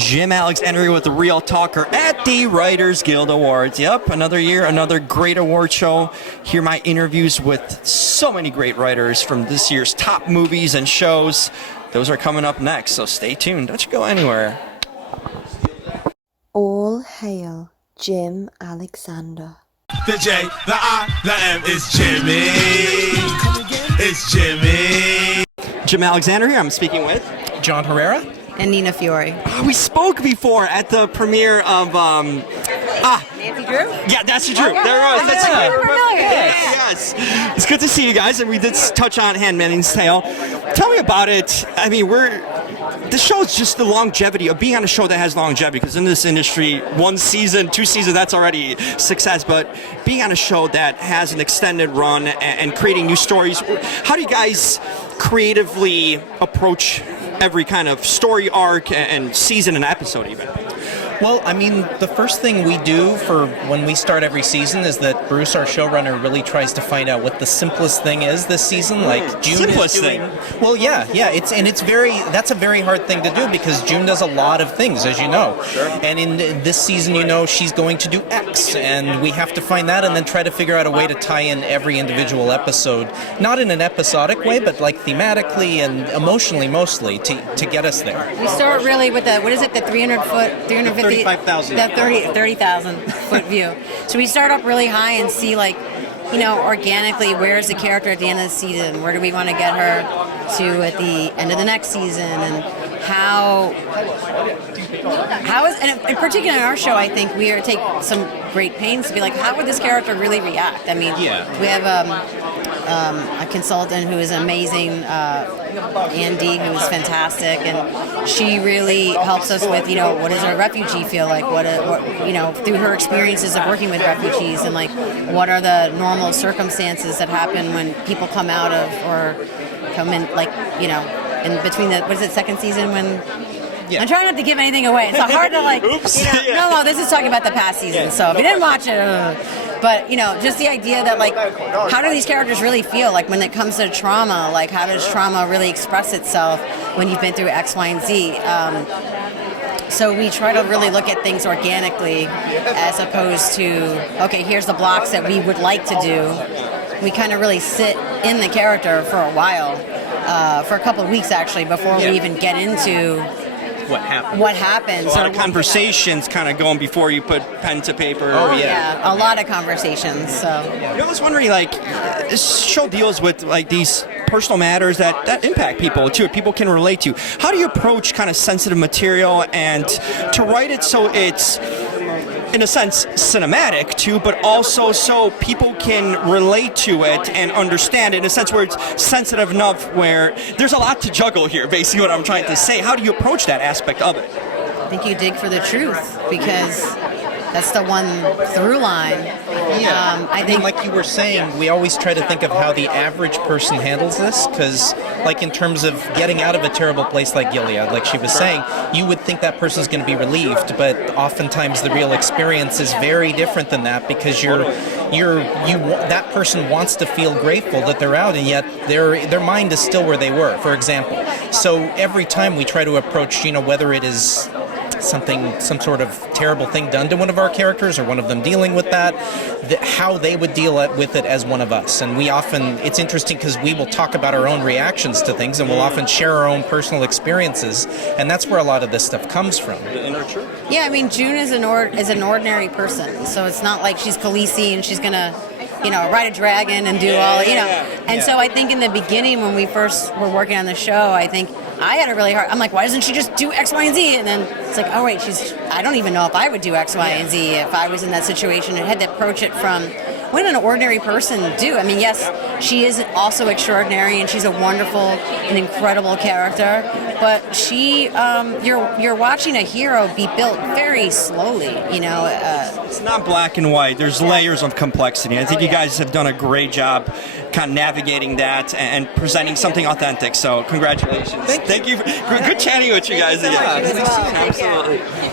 Jim Alexander here with the Real Talker at the Writers Guild Awards. Yep, another year, another great award show. Hear my interviews with so many great writers from this year's top movies and shows. Those are coming up next, so stay tuned. Don't you go anywhere. All hail Jim Alexander. The J, the I, the M is Jimmy. It's Jimmy. Jim Alexander here. I'm speaking with John Herrera. And Nina Fiore. We spoke before at the premiere of Nancy Drew? Yeah, that's Drew. There it was. That's yes. It's good to see you guys, and we did touch on Handmaid's Tale. Tell me about it. I mean, this show is just the longevity of being on a show that has longevity, because in this industry, 1 season, 2 seasons, that's already success, but being on a show that has an extended run and creating new stories, how do you guys creatively approach every kind of story arc and season and episode even? Well, I mean, the first thing we do for when we start every season is that Bruce, our showrunner, really tries to find out what the simplest thing is this season. Like June simplest is doing, thing. Well, yeah. That's a very hard thing to do because June does a lot of things, as you know. Sure. And in this season, you know, she's going to do X, and we have to find that and then try to figure out a way to tie in every individual episode, not in an episodic way, but like thematically and emotionally mostly to get us there. We start really with the 350 35,000. The 30,000 foot view. So we start up really high and see, like, you know, organically, where's the character at the end of the season? Where do we want to get her to at the end of the next season? And how is, and in particular in our show, I think we take some great pains to be like, how would this character really react? I mean, we have a consultant who is amazing, Andy, who is fantastic, and she really helps us with, you know, what does a refugee feel like? What you know, through her experiences of working with refugees, and like, what are the normal circumstances that happen when people come out of or come in, like, you know, in between the second season when. Yeah. I'm trying not to give anything away. It's hard to like. Oops. You know, no, this is talking about the past season. So if you didn't watch it, but you know, just the idea that like, how do these characters really feel? Like when it comes to trauma, like how does trauma really express itself when you've been through X, Y, and Z? So we try to really look at things organically, as opposed to okay, here's the blocks that we would like to do. We kind of really sit in the character for a while, for a couple of weeks actually, before we even get into. What happens? A lot of conversations kind of going before you put pen to paper. Oh yeah, a lot of conversations. So you know, I was wondering, like, this show deals with like these personal matters that impact people too. People can relate to. How do you approach kind of sensitive material and to write it so it's, in a sense, cinematic too, but also so people can relate to it and understand it in a sense where it's sensitive enough where there's a lot to juggle here, basically what I'm trying to say. How do you approach that aspect of it? I think you dig for the truth, because that's the one through line. Yeah, I think, like you were saying, we always try to think of how the average person handles this, because, like, in terms of getting out of a terrible place like Gilead, like she was saying, you would think that person's going to be relieved, but oftentimes the real experience is very different than that, because that person wants to feel grateful that they're out, and yet their mind is still where they were, for example. So every time we try to approach, you know, whether it is some sort of terrible thing done to one of our characters or one of them dealing with that, how they would deal with it as one of us. And it's interesting because we will talk about our own reactions to things, and we'll often share our own personal experiences, and that's where a lot of this stuff comes from. Yeah, I mean, June is an ordinary person, so it's not like she's Khaleesi and she's gonna, you know, ride a dragon and do all, you know. And so I think in the beginning when we first were working on the show, I think I had a really hard, I'm like, why doesn't she just do X, Y, and Z? And then it's like, oh wait, I don't even know if I would do X, Y, and Z if I was in that situation. I had to approach it from, what did an ordinary person do? I mean, yes, she is also extraordinary and she's a wonderful and incredible character, but you're watching a hero be built very slowly, you know. It's not black and white. There's layers of complexity. I think you guys have done a great job kind of navigating that and presenting something authentic. So congratulations. Thank you. Good chatting with you guys. Thank you so much. Absolutely.